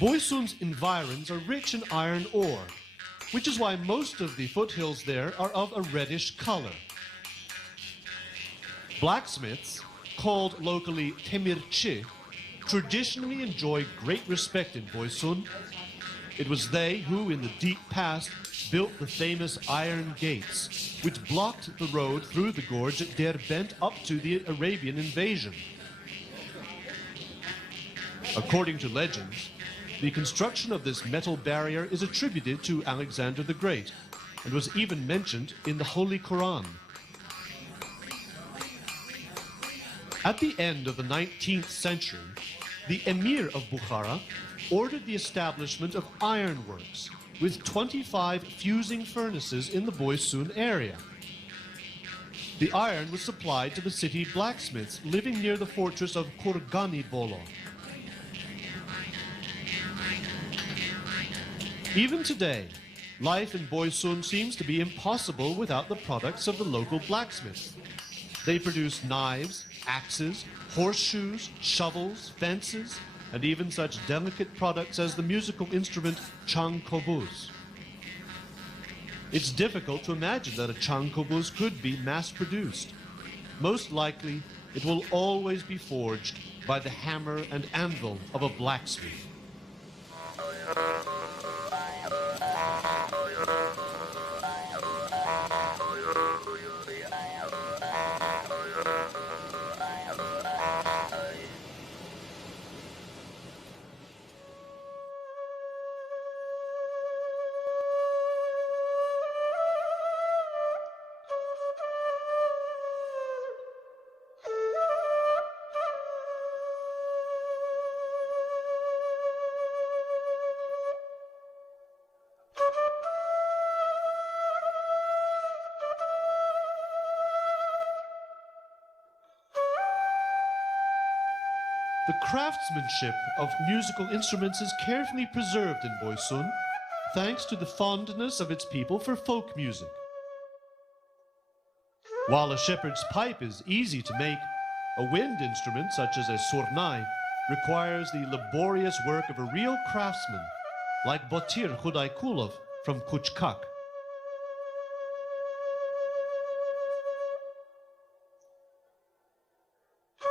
Boysun's environs are rich in iron ore, which is why most of the foothills there are of a reddish color. Blacksmiths, called locally kemirchi, traditionally enjoy great respect in Boysun. It was they who, in the deep past, built the famous iron gates, which blocked the road through the gorge at Derbent up to the Arabian invasion. According to legends, the construction of this metal barrier is attributed to Alexander the Great and was even mentioned in the Holy Quran. At the end of the 19th century, the Emir of Bukhara ordered the establishment of ironworks with 25 fusing furnaces in the Boysun area. The iron was supplied to the city blacksmiths living near the fortress of Kurgani Bolo. Even today, life in Boysun seems to be impossible without the products of the local blacksmiths. They produce knives, axes, horseshoes, shovels, fences, and even such delicate products as the musical instrument changkobuz. It's difficult to imagine that a changkobuz could be mass-produced. Most likely, it will always be forged by the hammer and anvil of a blacksmith. The craftsmanship of musical instruments is carefully preserved in Boysun, thanks to the fondness of its people for folk music. While a shepherd's pipe is easy to make, a wind instrument such as a surnai requires the laborious work of a real craftsman, like Botir Khudaykulov from Kuchkak.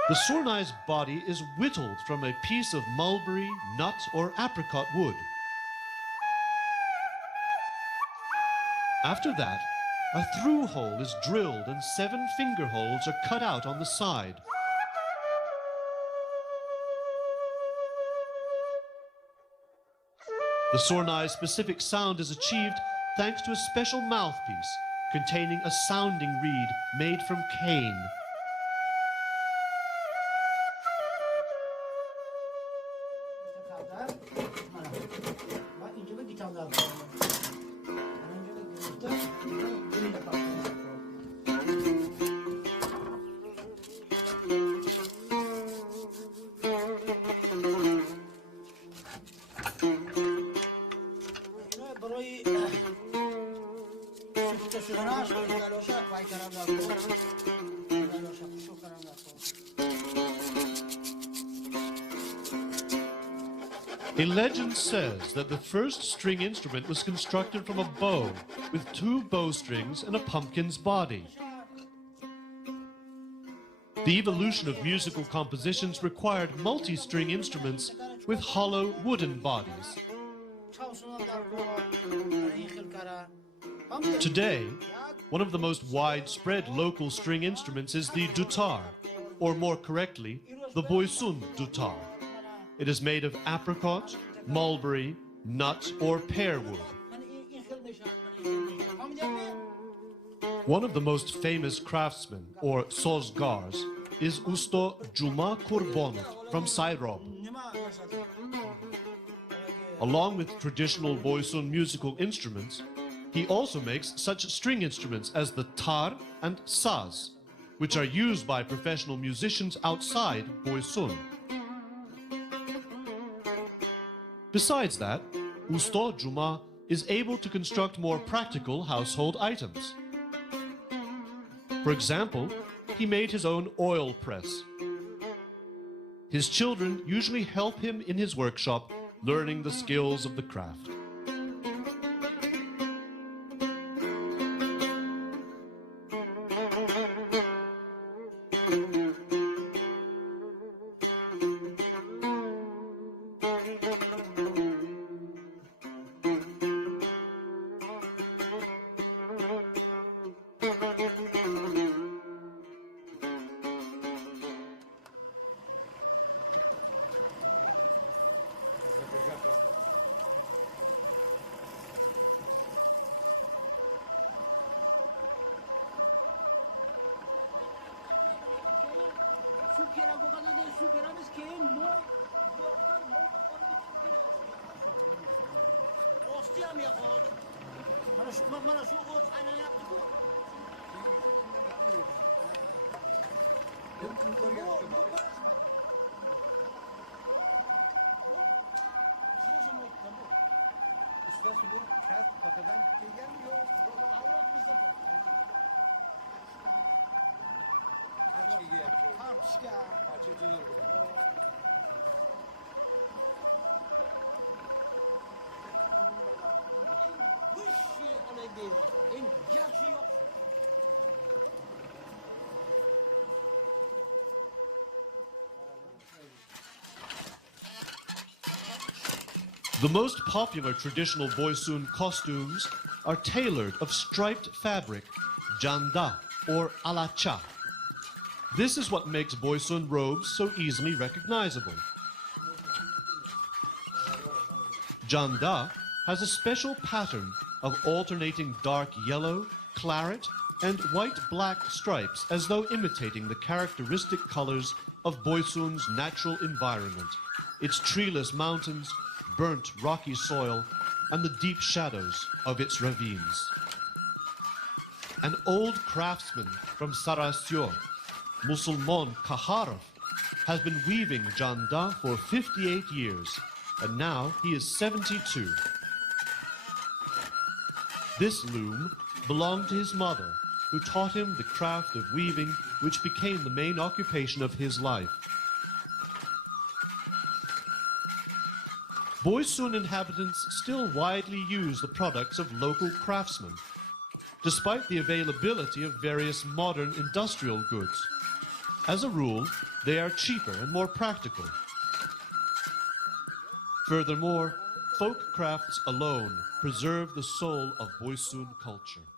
The surnai's body is whittled from a piece of mulberry, nut, or apricot wood. After that, a through hole is drilled and 7 finger holes are cut out on the side. The surnai's specific sound is achieved thanks to a special mouthpiece containing a sounding reed made from cane. A legend says that the first string instrument was constructed from a bow with 2 bowstrings and a pumpkin's body. The evolution of musical compositions required multi-string instruments with hollow wooden bodies. Today, one of the most widespread local string instruments is the dutar, or more correctly, the Boysun dutar. It is made of apricot, mulberry, nut, or pear wood. One of the most famous craftsmen, or sozgars, is Usto Juma Kurbonov from Sayrob. Along with traditional Boysun musical instruments, he also makes such string instruments as the tar and saz, which are used by professional musicians outside Boysun. Besides that, Usto Juma is able to construct more practical household items. For example, he made his own oil press. His children usually help him in his workshop learning the skills of the craft. The most popular traditional Boysun costumes are tailored of striped fabric, janda or alacha. This is what makes Boysun robes so easily recognizable. Janda has a special pattern of alternating dark yellow, claret, and white-black stripes as though imitating the characteristic colors of Boysun's natural environment, its treeless mountains, burnt rocky soil, and the deep shadows of its ravines. An old craftsman from Sarasyo, Musulman Kaharov, has been weaving janda for 58 years, and now he is 72. This loom belonged to his mother, who taught him the craft of weaving, which became the main occupation of his life. Boysun inhabitants still widely use the products of local craftsmen, despite the availability of various modern industrial goods. As a rule, they are cheaper and more practical. Furthermore, folk crafts alone preserve the soul of Boysun culture.